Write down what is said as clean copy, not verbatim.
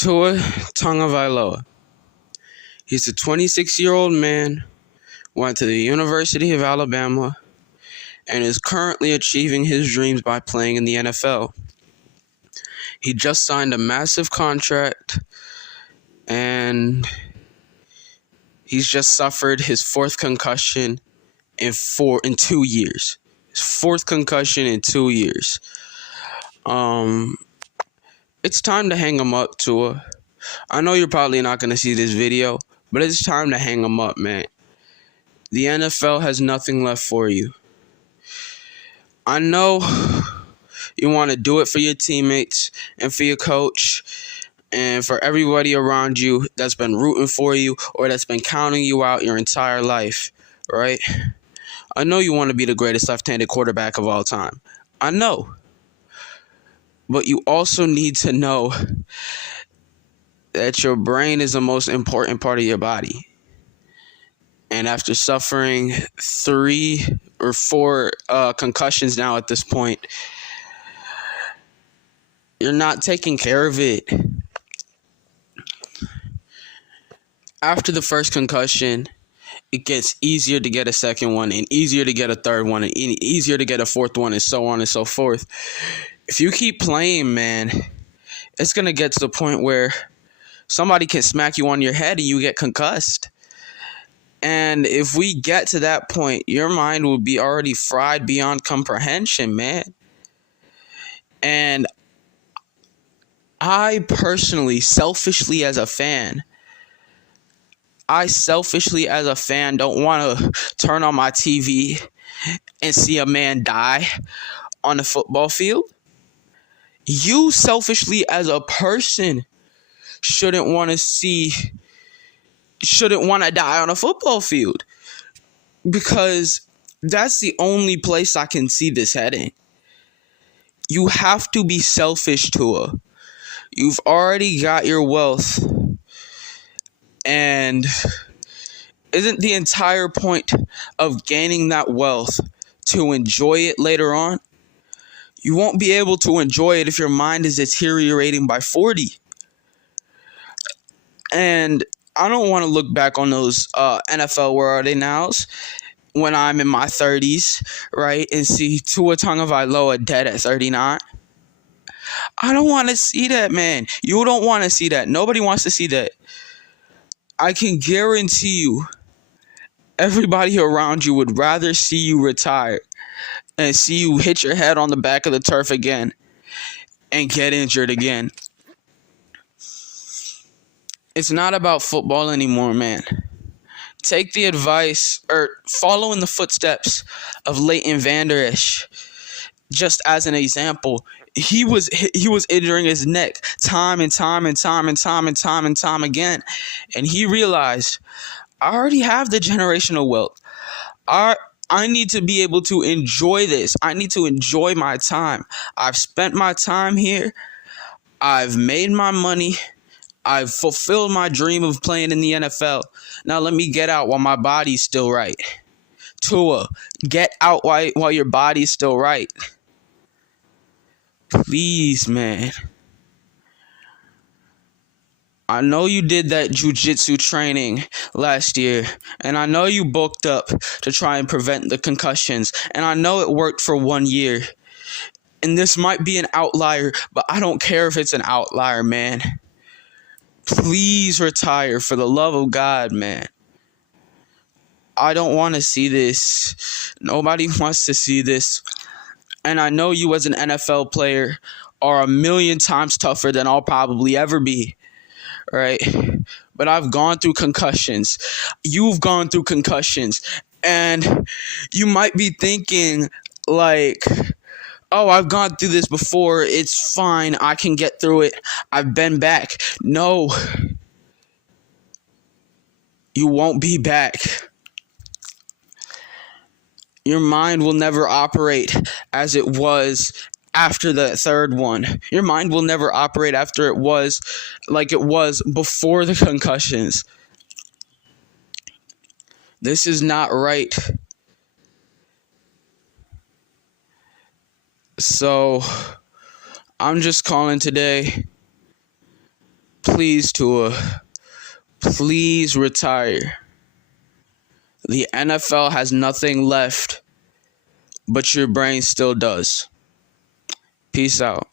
Tua Tagovailoa. He's a 26-year-old man, went to the University of Alabama, and is currently achieving his dreams by playing in the NFL. He just signed a massive contract, and he's just suffered his fourth concussion in 2 years. His fourth concussion in 2 years. It's time to hang him up, Tua. I know you're probably not going to see this video, but it's time to hang him up, man. The NFL has nothing left for you. I know you want to do it for your teammates and for your coach and for everybody around you that's been rooting for you or that's been counting you out your entire life, right? I know you want to be the greatest left-handed quarterback of all time. I know. But you also need to know that your brain is the most important part of your body. And after suffering 3 or 4 concussions now at this point, you're not taking care of it. After the first concussion, it gets easier to get a second one and easier to get a third one and easier to get a fourth one and so on and so forth. If you keep playing, man, it's going to get to the point where somebody can smack you on your head and you get concussed. And if we get to that point, your mind will be already fried beyond comprehension, man. And I personally, selfishly as a fan, don't want to turn on my TV and see a man die on the football field. You selfishly as a person shouldn't want to die on a football field, because that's the only place I can see this heading. You have to be selfish, Tua. You've already got your wealth, and isn't the entire point of gaining that wealth to enjoy it later on? You won't be able to enjoy it if your mind is deteriorating by 40. And I don't want to look back on those NFL Where Are They Nows when I'm in my 30s, right, and see Tua Tagovailoa dead at 39. I don't want to see that, man. You don't want to see that. Nobody wants to see that. I can guarantee you, everybody around you would rather see you retire and see you hit your head on the back of the turf again and get injured again. It's not about football anymore, man. Take the advice or follow in the footsteps of Leighton Vander Esch. Just as an example, he was injuring his neck time and time again, and he realized, I already have the generational wealth. I need to be able to enjoy this. I need to enjoy my time. I've spent my time here. I've made my money. I've fulfilled my dream of playing in the NFL. Now let me get out while my body's still right. Tua, get out while your body's still right. Please, man. I know you did that jiu-jitsu training last year, and I know you bulked up to try and prevent the concussions, and I know it worked for 1 year. And this might be an outlier, but I don't care if it's an outlier, man. Please retire, for the love of God, man. I don't want to see this. Nobody wants to see this. And I know you as an NFL player are a million times tougher than I'll probably ever be. Right? But I've gone through concussions. You've gone through concussions. And you might be thinking, like, oh, I've gone through this before. It's fine. I can get through it. I've been back. No. You won't be back. Your mind will never operate as it was after the third one. Your mind will never operate after it was like it was before the concussions. This is not right. So I'm just calling today Please, Tua, please retire. The NFL has nothing left, but your brain still does. Peace out.